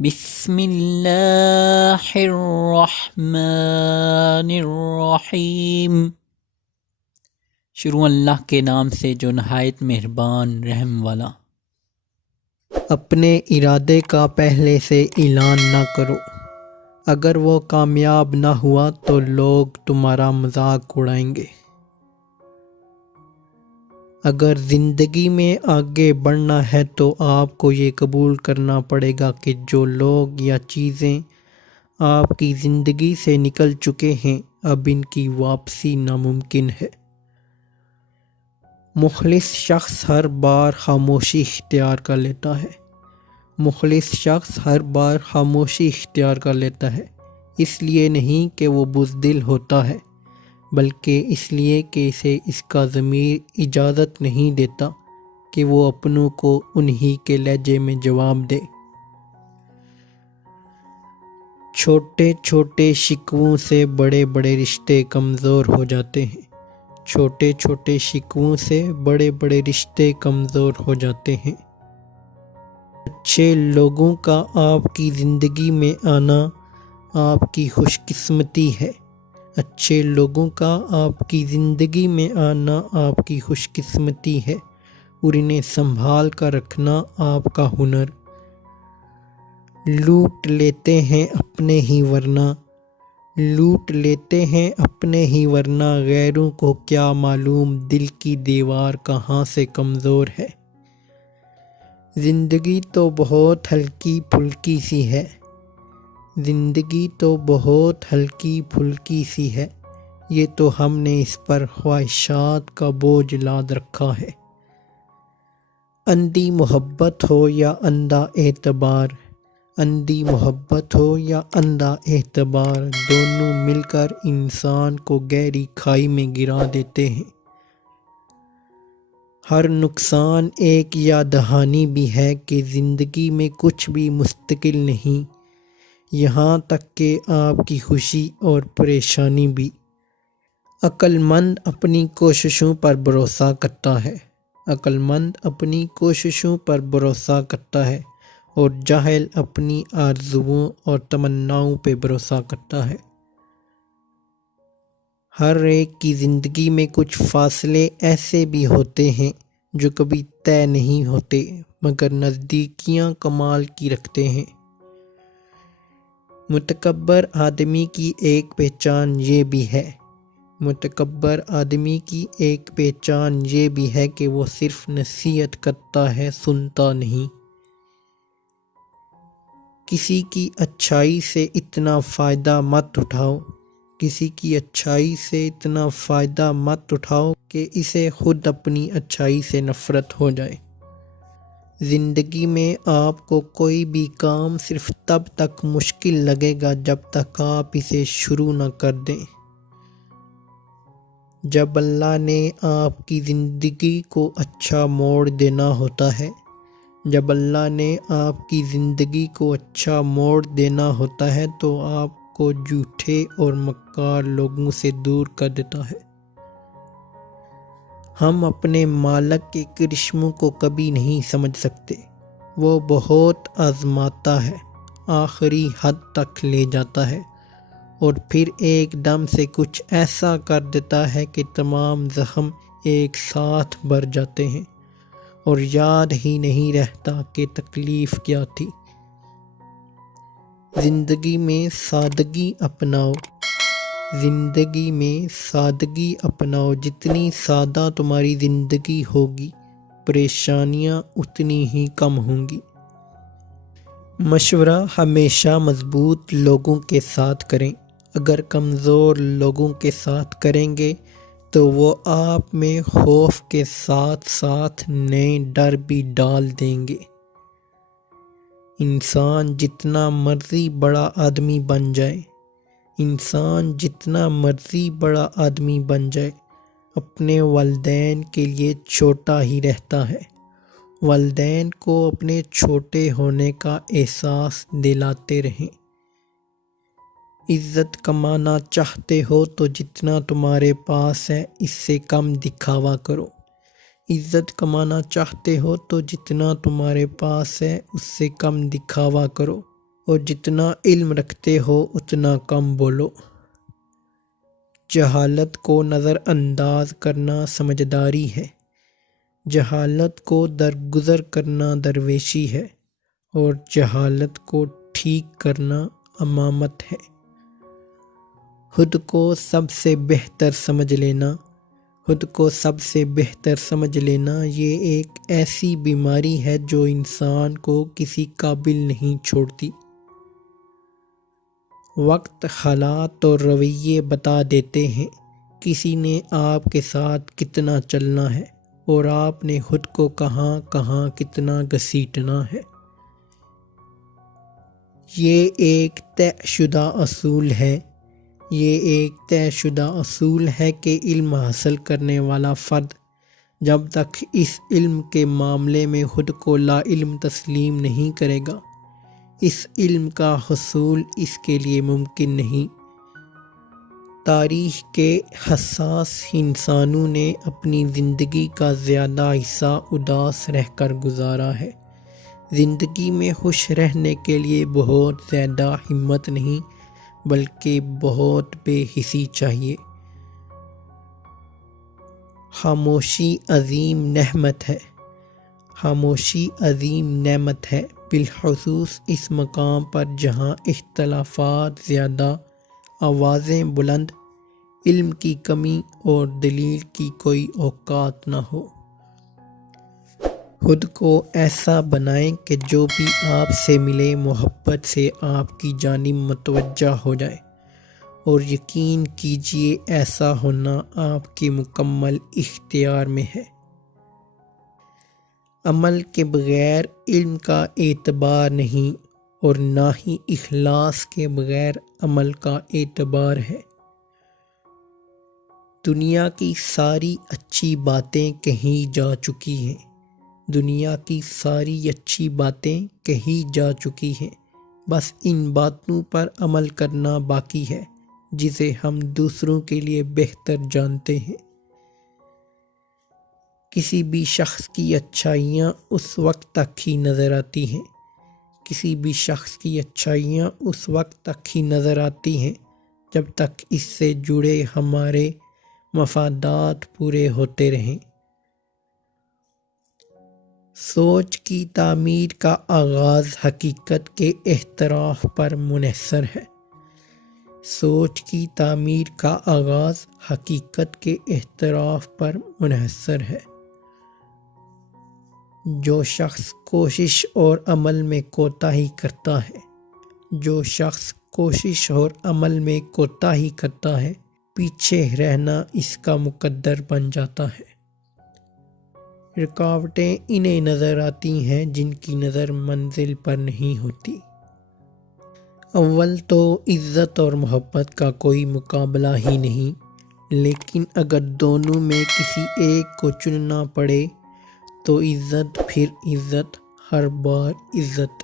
بسم اللہ الرحمن الرحیم۔ شروع اللہ کے نام سے جو نہایت مہربان رحم والا۔ اپنے ارادے کا پہلے سے اعلان نہ کرو، اگر وہ کامیاب نہ ہوا تو لوگ تمہارا مذاق اڑائیں گے۔ اگر زندگی میں آگے بڑھنا ہے تو آپ کو یہ قبول کرنا پڑے گا کہ جو لوگ یا چیزیں آپ کی زندگی سے نکل چکے ہیں اب ان کی واپسی ناممکن ہے۔ مخلص شخص ہر بار خاموشی اختیار کر لیتا ہے۔ مخلص شخص ہر بار خاموشی اختیار کر لیتا ہے، اس لیے نہیں کہ وہ بزدل ہوتا ہے، بلکہ اس لیے کہ اسے اس کا ضمیر اجازت نہیں دیتا کہ وہ اپنوں کو انہی کے لہجے میں جواب دے۔ چھوٹے چھوٹے شکووں سے بڑے بڑے رشتے کمزور ہو جاتے ہیں۔ چھوٹے چھوٹے شکووں سے بڑے بڑے رشتے کمزور ہو جاتے ہیں۔ اچھے لوگوں کا آپ کی زندگی میں آنا آپ کی خوش قسمتی ہے۔ اچھے لوگوں کا آپ کی زندگی میں آنا آپ کی خوش قسمتی ہے اور انہیں سنبھال کر رکھنا آپ کا ہنر۔ لوٹ لیتے ہیں اپنے ہی ورنہ غیروں کو کیا معلوم دل کی دیوار کہاں سے کمزور ہے۔ زندگی تو بہت ہلکی پھلکی سی ہے، یہ تو ہم نے اس پر خواہشات کا بوجھ لاد رکھا ہے۔ اندھی محبت ہو یا اندھا اعتبار، دونوں مل کر انسان کو گہری کھائی میں گرا دیتے ہیں۔ ہر نقصان ایک یاد دہانی بھی ہے کہ زندگی میں کچھ بھی مستقل نہیں، یہاں تک کہ آپ کی خوشی اور پریشانی بھی۔ عقل مند اپنی کوششوں پر بھروسہ کرتا ہے اور جاہل اپنی آرزوؤں اور تمناؤں پہ بھروسہ کرتا ہے۔ ہر ایک کی زندگی میں کچھ فاصلے ایسے بھی ہوتے ہیں جو کبھی طے نہیں ہوتے مگر نزدیکیاں کمال کی رکھتے ہیں۔ متکبر آدمی کی ایک پہچان یہ بھی ہے کہ وہ صرف نصیحت کرتا ہے، سنتا نہیں۔ کسی کی اچھائی سے اتنا فائدہ مت اٹھاؤ کہ اسے خود اپنی اچھائی سے نفرت ہو جائے۔ زندگی میں آپ کو کوئی بھی کام صرف تب تک مشکل لگے گا جب تک آپ اسے شروع نہ کر دیں۔ جب اللہ نے آپ کی زندگی کو اچھا موڑ دینا ہوتا ہے تو آپ کو جھوٹے اور مکار لوگوں سے دور کر دیتا ہے۔ ہم اپنے مالک کے کرشموں کو کبھی نہیں سمجھ سکتے، وہ بہت آزماتا ہے، آخری حد تک لے جاتا ہے اور پھر ایک دم سے کچھ ایسا کر دیتا ہے کہ تمام زخم ایک ساتھ بھر جاتے ہیں اور یاد ہی نہیں رہتا کہ تکلیف کیا تھی۔ زندگی میں سادگی اپناؤ، جتنی سادہ تمہاری زندگی ہوگی پریشانیاں اتنی ہی کم ہوں گی۔ مشورہ ہمیشہ مضبوط لوگوں کے ساتھ کریں، اگر کمزور لوگوں کے ساتھ کریں گے تو وہ آپ میں خوف کے ساتھ ساتھ نئے ڈر بھی ڈال دیں گے۔ انسان جتنا مرضی بڑا آدمی بن جائے اپنے والدین کے لیے چھوٹا ہی رہتا ہے۔ والدین کو اپنے چھوٹے ہونے کا احساس دلاتے رہیں۔ عزت کمانا چاہتے ہو تو جتنا تمہارے پاس ہے اس سے کم دکھاوا کرو۔ اور جتنا علم رکھتے ہو اتنا کم بولو۔ جہالت کو نظر انداز کرنا سمجھداری ہے، جہالت کو درگزر کرنا درویشی ہے، اور جہالت کو ٹھیک کرنا امامت ہے۔ خود کو سب سے بہتر سمجھ لینا، خود کو سب سے بہتر سمجھ لینا یہ ایک ایسی بیماری ہے جو انسان کو کسی قابل نہیں چھوڑتی۔ وقت، حالات اور رویے بتا دیتے ہیں کسی نے آپ کے ساتھ کتنا چلنا ہے اور آپ نے خود کو کہاں کہاں کتنا گھسیٹنا ہے۔ یہ ایک طے شدہ اصول ہے، یہ ایک طے شدہ اصول ہے کہ علم حاصل کرنے والا فرد جب تک اس علم کے معاملے میں خود کو لا علم تسلیم نہیں کرے گا، اس علم کا حصول اس کے لیے ممکن نہیں۔ تاریخ کے حساس انسانوں نے اپنی زندگی کا زیادہ حصہ اداس رہ کر گزارا ہے۔ زندگی میں خوش رہنے کے لیے بہت زیادہ ہمت نہیں بلکہ بہت بے حسی چاہیے۔ خاموشی عظیم نعمت ہے، خاموشی عظیم نعمت ہے، بالخصوص اس مقام پر جہاں اختلافات زیادہ، آوازیں بلند، علم کی کمی اور دلیل کی کوئی اوقات نہ ہو۔ خود کو ایسا بنائیں کہ جو بھی آپ سے ملے محبت سے آپ کی جانب متوجہ ہو جائے، اور یقین کیجیے ایسا ہونا آپ کے مکمل اختیار میں ہے۔ عمل کے بغیر علم کا اعتبار نہیں، اور نہ ہی اخلاص کے بغیر عمل کا اعتبار ہے۔ دنیا کی ساری اچھی باتیں کہی جا چکی ہیں، دنیا کی ساری اچھی باتیں کہی جا چکی ہیں، بس ان باتوں پر عمل کرنا باقی ہے جسے ہم دوسروں کے لیے بہتر جانتے ہیں۔ کسی بھی شخص کی اچھائیاں اس وقت تک ہی نظر آتی ہیں، کسی بھی شخص کی اچھائیاں اس وقت تک ہی نظر آتی ہیں جب تک اس سے جڑے ہمارے مفادات پورے ہوتے رہیں۔ سوچ کی تعمیر کا آغاز حقیقت کے اعتراف پر منحصر ہے، سوچ کی تعمیر کا آغاز حقیقت کے اعتراف پر منحصر ہے۔ جو شخص کوشش اور عمل میں کوتاہی کرتا ہے، جو شخص کوشش اور عمل میں کوتاہی کرتا ہے، پیچھے رہنا اس کا مقدر بن جاتا ہے۔ رکاوٹیں انہیں نظر آتی ہیں جن کی نظر منزل پر نہیں ہوتی۔ اول تو عزت اور محبت کا کوئی مقابلہ ہی نہیں، لیکن اگر دونوں میں کسی ایک کو چننا پڑے تو عزت، پھر عزت، ہر بار عزت۔